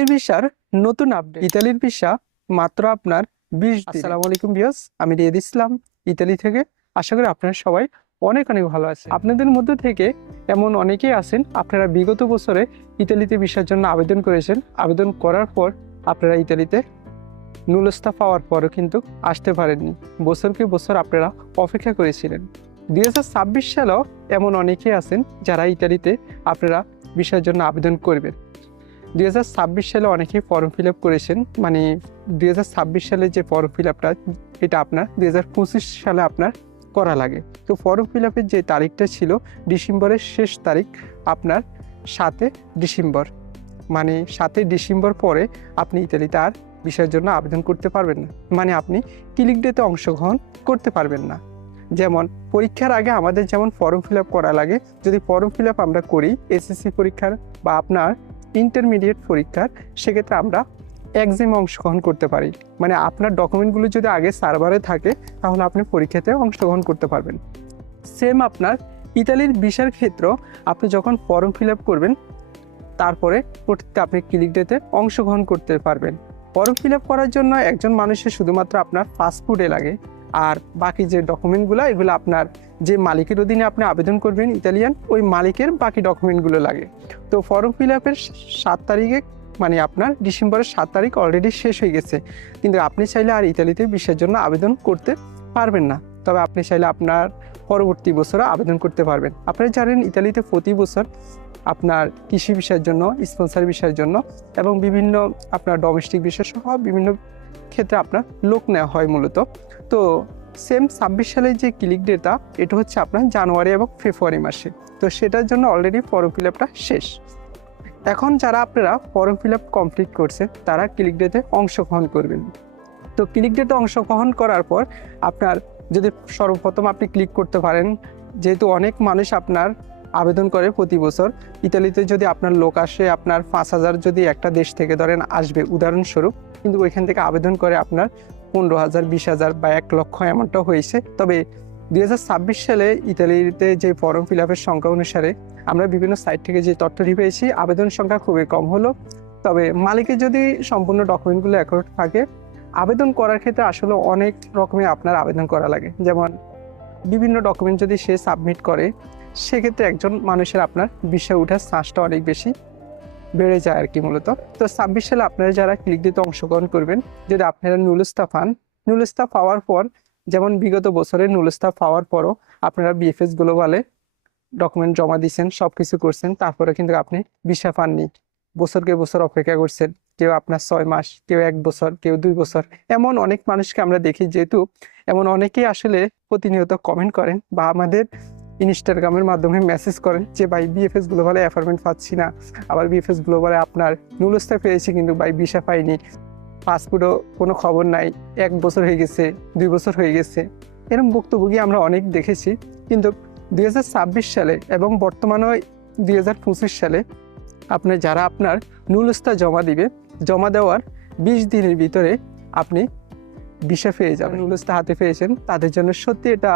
ইতালির ভিসার নতুন আপডেট ইতালির ভিসা মাত্র আপনার বিশ আসসালামু আলাইকুম বিয়াস আমি রিয়াদ ইসলাম ইতালি থেকে। আশা করি আপনারা সবাই অনেক অনেক ভালো আছেন। আপনাদের মধ্যে থেকে এমন অনেকেই আছেন আপনারা বিগত বছরে ইতালিতে ভিসার জন্য আবেদন করেছেন। আবেদন করার পর আপনারা ইতালিতে নুলস্তা পাওয়ার পরও কিন্তু আসতে পারেননি। বছরকে বছর আপনারা অপেক্ষা করেছিলেন। দুই হাজার ছাব্বিশ সালেও এমন অনেকেই আছেন যারা ইতালিতে আপনারা ভিসার জন্য আবেদন করবেন। দুই হাজার ছাব্বিশ সালে অনেকেই ফর্ম ফিল আপ করেছেন। মানে দুই হাজার ছাব্বিশ সালে যে ফর্ম ফিল আপটা এটা আপনার দুই হাজার পঁচিশ সালে আপনার করা লাগে। তো ফর্ম ফিল আপের যে তারিখটা ছিল, ডিসেম্বরের শেষ তারিখ আপনার সাতে ডিসেম্বর। মানে সাতই ডিসেম্বর পরে আপনি ইতালিতে আর বিষয়ের জন্য আবেদন করতে পারবেন না। মানে আপনি ক্লিক ডেতে অংশগ্রহণ করতে পারবেন না। যেমন পরীক্ষার আগে আমাদের যেমন ফর্ম ফিল করা লাগে, যদি ফর্ম ফিল আমরা করি এসএসসি পরীক্ষার বা আপনার ইন্টারমিডিয়েট পরীক্ষার, সেক্ষেত্রে আমরা এক্সামে অংশগ্রহণ করতে পারি। মানে আপনার ডকুমেন্টগুলো যদি আগে সার্ভারে থাকে, তাহলে আপনি পরীক্ষাতে অংশগ্রহণ করতে পারবেন। সেম আপনার ইতালির ভিসার ক্ষেত্র, আপনি যখন ফর্ম ফিল করবেন, তারপরে পরবর্তীতে আপনি ক্লিক ডেতে অংশগ্রহণ করতে পারবেন। ফর্ম ফিল করার জন্য একজন মানুষের শুধুমাত্র আপনার পাসপোর্টে লাগে। আর বাকি যে ডকুমেন্টগুলো এগুলো আপনার যে মালিকের অধীনে আপনি আবেদন করবেন ইতালিয়ান, ওই মালিকের বাকি ডকুমেন্টগুলো লাগে। তো ফর্ম ফিল আপের সাত তারিখে মানে আপনার ডিসেম্বরের সাত তারিখ অলরেডি শেষ হয়ে গেছে। কিন্তু আপনি চাইলে আর ইতালিতে বিশ্বের জন্য আবেদন করতে পারবেন না। তবে আপনি চাইলে আপনার পরবর্তী বছরও আবেদন করতে পারবেন। আপনারা জানেন, ইতালিতে প্রতি বছর আপনার কৃষি বিষয়ের জন্য স্পন্সার বিষয়ের জন্য এবং বিভিন্ন আপনার ডোমেস্টিক বিষয় সহ বিভিন্ন ক্ষেত্রে আপনার লোক নেওয়া হয় মূলত। তো সেম ছাব্বিশ সালের যে ক্লিক ডেটা এটা হচ্ছে আপনার জানুয়ারি এবং ফেব্রুয়ারি মাসে। তো সেটার জন্য অলরেডি ফর্ম ফিল আপটা শেষ। এখন যারা আপনারা ফর্ম ফিল আপ কমপ্লিট করছেন, তারা ক্লিক ডেতে অংশগ্রহণ করবেন। তো ক্লিক ডেতে অংশগ্রহণ করার পর আপনার যদি সর্বপ্রথম আপনি ক্লিক করতে পারেন, যেহেতু অনেক মানুষ আপনার আবেদন করে প্রতি বছর, ইতালিতে যদি আপনার লোক আসে, আপনার পাঁচ হাজার যদি একটা দেশ থেকে ধরেন আসবে, উদাহরণস্বরূপ, কিন্তু ওইখান থেকে আবেদন করে আপনার পনেরো হাজার, বিশ হাজার বা এক লক্ষ এমনটা হয়েছে। তবে দুই হাজার ছাব্বিশ সালে ইতালিতে যে ফর্ম ফিল আপের সংখ্যা অনুসারে আমরা বিভিন্ন সাইট থেকে যে তথ্যটি পেয়েছি, আবেদন সংখ্যা খুবই কম হলো। তবে মালিকের যদি সম্পূর্ণ ডকুমেন্টগুলো অ্যাকাউন্ট থাকে, আবেদন করার ক্ষেত্রে আসলে অনেক রকমের আপনার আবেদন করা লাগে। যেমন, বিভিন্ন ডকুমেন্ট যদি সে সাবমিট করে, সেক্ষেত্রে একজন মানুষের আপনার বিষয় ওঠার চান্সটা অনেক বেশি। বেড়ে যায় আর কি মূলত। তো ছাব্বিশ সালে আপনারা যারা ক্লিক দিতে অংশগ্রহণ করবেন, যদি আপনারা নুলস্তা পান, নুলস্তা পাওয়ার পর, যেমন বিগত বছরে নুলস্তা পাওয়ার পরও আপনারা বিএফএস গ্লোবালে ডকুমেন্ট জমা দিয়েছেন সব কিছু করছেন, তারপরে কিন্তু আপনি ভিসা পাননি। বছরকে বছর অপেক্ষা করছেন, কেউ আপনার ছয় মাস, কেউ এক বছর, কেউ দুই বছর। এমন অনেক মানুষকে আমরা দেখি, যেহেতু এমন অনেকেই আসলে প্রতিনিয়ত কমেন্ট করেন বা আমাদের ইনস্টাগ্রামের মাধ্যমে মেসেজ করেন যে ভাই বিএফএস গ্লোবালে অ্যাপার্টমেন্ট পাচ্ছি না। আবার বিএফএস গ্লোবালে আপনার নুলস্তা পেয়েছি কিন্তু ভাই ভিসা পাইনি। পাসপোর্টও কোনো খবর নাই। এক বছর হয়ে গেছে দুই বছর হয়ে গেছে। এরকম বক্তব্যই আমরা অনেক দেখেছি। কিন্তু দুই হাজার ছাব্বিশ সালে এবং বর্তমানে দুই হাজার পঁচিশ সালে আপনি যারা আপনার নুলস্তা জমা দিবে জমা দেওয়ার বিশ দিনের ভিতরে আপনি ভিসা পেয়ে যাবেন। নুলস্তা হাতে পেয়েছেন। তাদের জন্য সত্যি এটা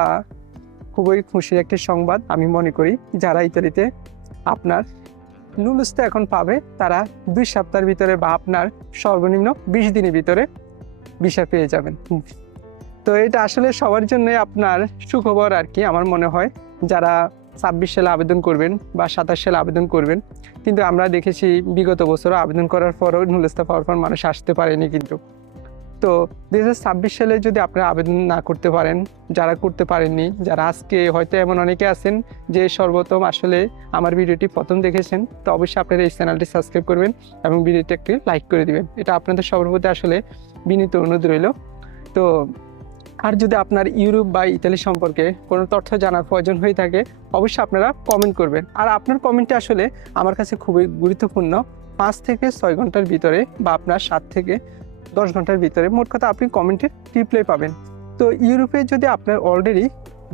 খুবই খুশির একটি সংবাদ আমি মনে করি, যারা ইতালিতে আপনার নুলস্তা এখন পাবে, তারা দুই সপ্তাহের ভিতরে বা আপনার সর্বনিম্ন বিশ দিনের ভিতরে ভিসা পেয়ে যাবেন। তো এটা আসলে সবার জন্য আপনার সুখবর আর কি, আমার মনে হয়। যারা ছাব্বিশ সালে আবেদন করবেন বা সাতাশ সালে আবেদন করবেন, কিন্তু আমরা দেখেছি বিগত বছরও আবেদন করার পরও নুলস্তা পাওয়ার পর মানুষ আসতে পারেনি কিন্তু। তো দু হাজার ছাব্বিশ সালে যদি আপনারা আবেদন না করতে পারেন, যারা করতে পারেননি, যারা আজকে হয়তো এমন অনেকে আছেন যে সর্বপ্রথম আসলে আমার ভিডিওটি প্রথম দেখেছেন, তো অবশ্যই আপনারা এই চ্যানেলটি সাবস্ক্রাইব করবেন এবং ভিডিওটি একটি লাইক করে দিবেন। এটা আপনাদের সবার প্রতি আসলে বিনীত অনুরোধ রইল। তো আর যদি আপনার ইউরোপ বা ইতালি সম্পর্কে কোনো তথ্য জানার প্রয়োজন হয়ে থাকে, অবশ্যই আপনারা কমেন্ট করবেন। আর আপনার কমেন্টটি আসলে আমার কাছে খুবই গুরুত্বপূর্ণ। পাঁচ থেকে ছয় ঘণ্টার ভিতরে বা আপনার সাত থেকে দশ ঘণ্টার ভিতরে মোট কথা আপনি কমেন্টে রিপ্লাই পাবেন। তো ইউরোপে যদি আপনার অলরেডি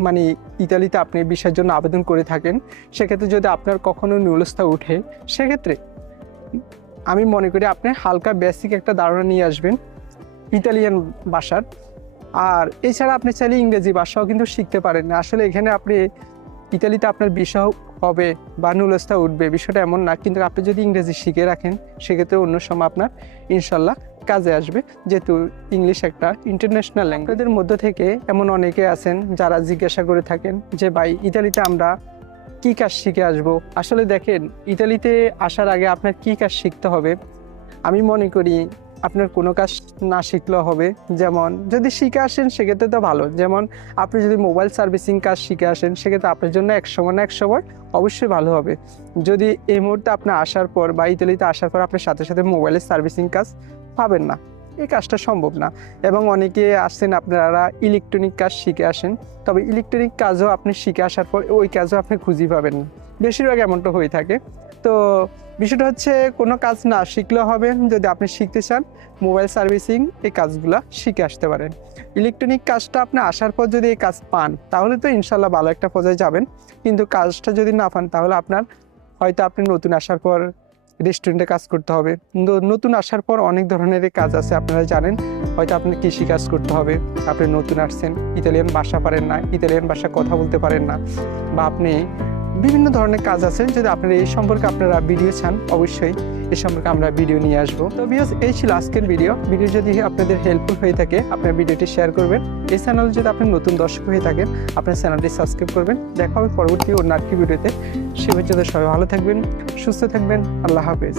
মানে ইতালিতে আপনি বিষয়ের জন্য আবেদন করে থাকেন, সেক্ষেত্রে যদি আপনার কখনো নুলস্থা উঠে সেক্ষেত্রে আমি মনে করি আপনি হালকা বেসিক একটা ধারণা নিয়ে আসবেন ইতালিয়ান ভাষার। আর এছাড়া আপনি চাইলে ইংরেজি ভাষাও কিন্তু শিখতে পারেন। আসলে এখানে আপনি ইতালিতে আপনার বিষয় হবে বা নুলস্থা উঠবে, বিষয়টা এমন না, কিন্তু আপনি যদি ইংরেজি শিখে রাখেন, সেক্ষেত্রে অন্য সময় আপনার ইনশাল্লাহ কাজে আসবে। যেহেতু ইংলিশ একটা ইন্টারন্যাশনাল ল্যাঙ্গুয়েজের মধ্যে থেকে এমন অনেকে আছেন যারা জিজ্ঞাসা করে থাকেন যে, ভাই, ইতালিতে আমরা কী কাজ শিখে আসব? আসলে দেখেন, ইতালিতে আসার আগে আপনার কী কাজ শিখতে হবে? আমি মনে করি আপনার কোনো কাজ না শিখলেও হবে। যেমন যদি শিখে আসেন, সেক্ষেত্রে তো ভালো। যেমন আপনি যদি মোবাইল সার্ভিসিং কাজ শিখে আসেন, সেক্ষেত্রে আপনার জন্য এক সময় না এক সময় অবশ্যই ভালো হবে। যদি এই মুহূর্তে আপনি আসার পর বা ইতালিতে আসার পর আপনার সাথে সাথে মোবাইলের সার্ভিসিং কাজ পাবেন না। এই কাজটা সম্ভব না। এবং অনেকে আসছেন আপনারা ইলেকট্রনিক কাজ শিখে আসেন। তবে ইলেকট্রনিক কাজও আপনি শিখে আসার পর ওই কাজও আপনি খুঁজে পাবেন না। বেশিরভাগ এমনটা হয়ে থাকে। তো বিষয়টা হচ্ছে কোনো কাজ না শিখলেও হবে যদি আপনি শিখতে চান। মোবাইল সার্ভিসিং এই কাজগুলো শিখে আসতে পারেন। ইলেকট্রনিক কাজটা আপনি আসার পর যদি এই কাজ পান, তাহলে তো ইনশাল্লাহ ভালো একটা পর্যায়ে যাবেন। কিন্তু কাজটা যদি না পান, তাহলে আপনার হয়তো আপনি নতুন আসার পর রেস্টুরেন্টে কাজ করতে হবে। নতুন আসার পর অনেক ধরনের কাজ আছে, আপনারা জানেন। হয়তো আপনি কৃষি কাজ করতে হবে, আপনি নতুন আসছেন, ইতালিয়ান ভাষা পারেন না, ইতালিয়ান ভাষা কথা বলতে পারেন না, বা আপনি বিভিন্ন ধরনের কাজ আছে, যদি আপনারা এই সম্পর্কে আপনারা ভিডিও চান, অবশ্যই এ সম্পর্কে আমরা ভিডিও নিয়ে আসব। তো বিকজ এই ছিল আজকের ভিডিও ভিডিও যদি আপনাদের হেল্পফুল হয়ে থাকে, আপনার ভিডিওটি শেয়ার করবেন। এই চ্যানেল যদি আপনি নতুন দর্শক হয়ে থাকেন, আপনার চ্যানেলটি সাবস্ক্রাইব করবেন। দেখা হবে পরবর্তী অন্য একটি ভিডিওতে সে পর্যন্ত সবাই ভালো থাকবেন, সুস্থ থাকবেন। আল্লাহ হাফেজ।